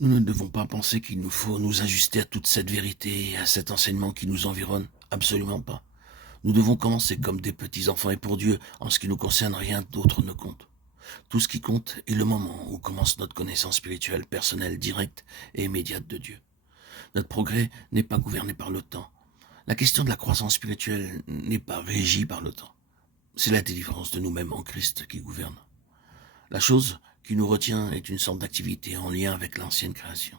Nous ne devons pas penser qu'il nous faut nous ajuster à toute cette vérité et à cet enseignement qui nous environne. Absolument pas. Nous devons commencer comme des petits enfants et pour Dieu, en ce qui nous concerne, rien d'autre ne compte. Tout ce qui compte est le moment où commence notre connaissance spirituelle, personnelle, directe et immédiate de Dieu. Notre progrès n'est pas gouverné par le temps. La question de la croissance spirituelle n'est pas régie par le temps. C'est la délivrance de nous-mêmes en Christ qui gouverne. La chose qui nous retient est une sorte d'activité en lien avec l'ancienne création.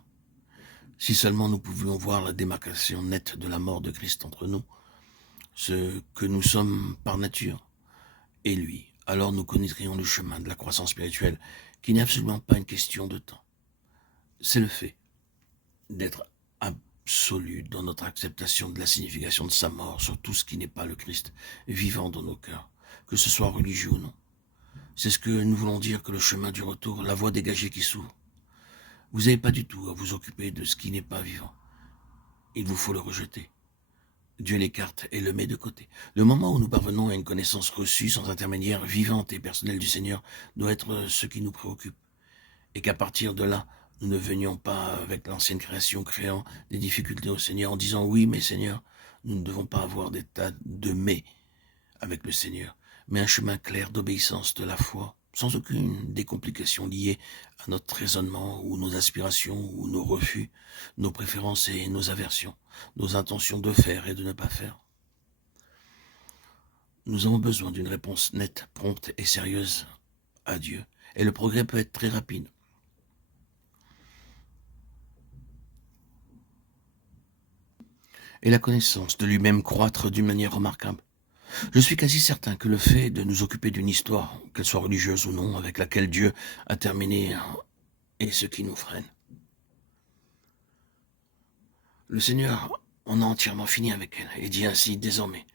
Si seulement nous pouvions voir la démarcation nette de la mort de Christ entre nous, ce que nous sommes par nature, et lui, alors nous connaîtrions le chemin de la croissance spirituelle, qui n'est absolument pas une question de temps. C'est le fait d'être absolu dans notre acceptation de la signification de sa mort sur tout ce qui n'est pas le Christ, vivant dans nos cœurs, que ce soit religieux ou non. C'est ce que nous voulons dire que le chemin du retour, la voie dégagée qui s'ouvre. Vous n'avez pas du tout à vous occuper de ce qui n'est pas vivant. Il vous faut le rejeter. Dieu l'écarte et le met de côté. Le moment où nous parvenons à une connaissance reçue sans intermédiaire vivante et personnelle du Seigneur doit être ce qui nous préoccupe. Et qu'à partir de là, nous ne venions pas avec l'ancienne création créant des difficultés au Seigneur en disant oui mais Seigneur, nous ne devons pas avoir des tas de mais avec le Seigneur, mais un chemin clair d'obéissance de la foi, sans aucune décomplication liée à notre raisonnement ou nos aspirations ou nos refus, nos préférences et nos aversions, nos intentions de faire et de ne pas faire. Nous avons besoin d'une réponse nette, prompte et sérieuse à Dieu, et le progrès peut être très rapide. Et la connaissance de lui-même croître d'une manière remarquable. Je suis quasi certain que le fait de nous occuper d'une histoire, qu'elle soit religieuse ou non, avec laquelle Dieu a terminé, est ce qui nous freine. Le Seigneur en a entièrement fini avec elle et dit ainsi désormais,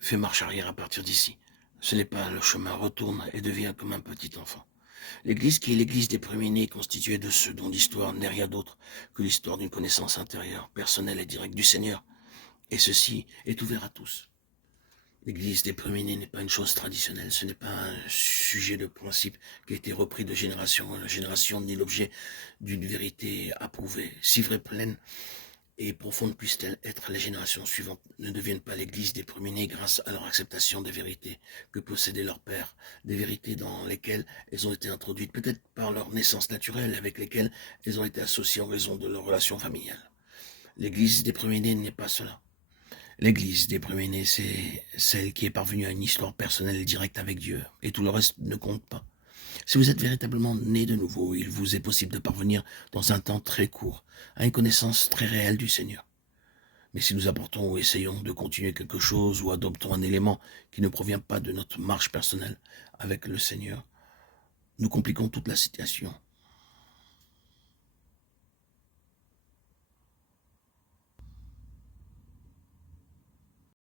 fais marche arrière à partir d'ici. Ce n'est pas le chemin, retourne et deviens comme un petit enfant. L'Église qui est l'Église des premiers-nés est constituée de ceux dont l'histoire n'est rien d'autre que l'histoire d'une connaissance intérieure, personnelle et directe du Seigneur. Et ceci est ouvert à tous. L'Église des premiers-nés n'est pas une chose traditionnelle, ce n'est pas un sujet de principe qui a été repris de génération en génération, ni l'objet d'une vérité approuvée, si vraie, pleine et profonde puisse-t-elle être, les générations suivantes ne deviennent pas l'Église des premiers-nés grâce à leur acceptation des vérités que possédait leur père, des vérités dans lesquelles elles ont été introduites, peut-être par leur naissance naturelle, avec lesquelles elles ont été associées en raison de leur relation familiale. L'Église des premiers-nés n'est pas cela. L'Église des premiers-nés, c'est celle qui est parvenue à une histoire personnelle et directe avec Dieu, et tout le reste ne compte pas. Si vous êtes véritablement né de nouveau, il vous est possible de parvenir dans un temps très court à une connaissance très réelle du Seigneur. Mais si nous apportons ou essayons de continuer quelque chose ou adoptons un élément qui ne provient pas de notre marche personnelle avec le Seigneur, nous compliquons toute la situation.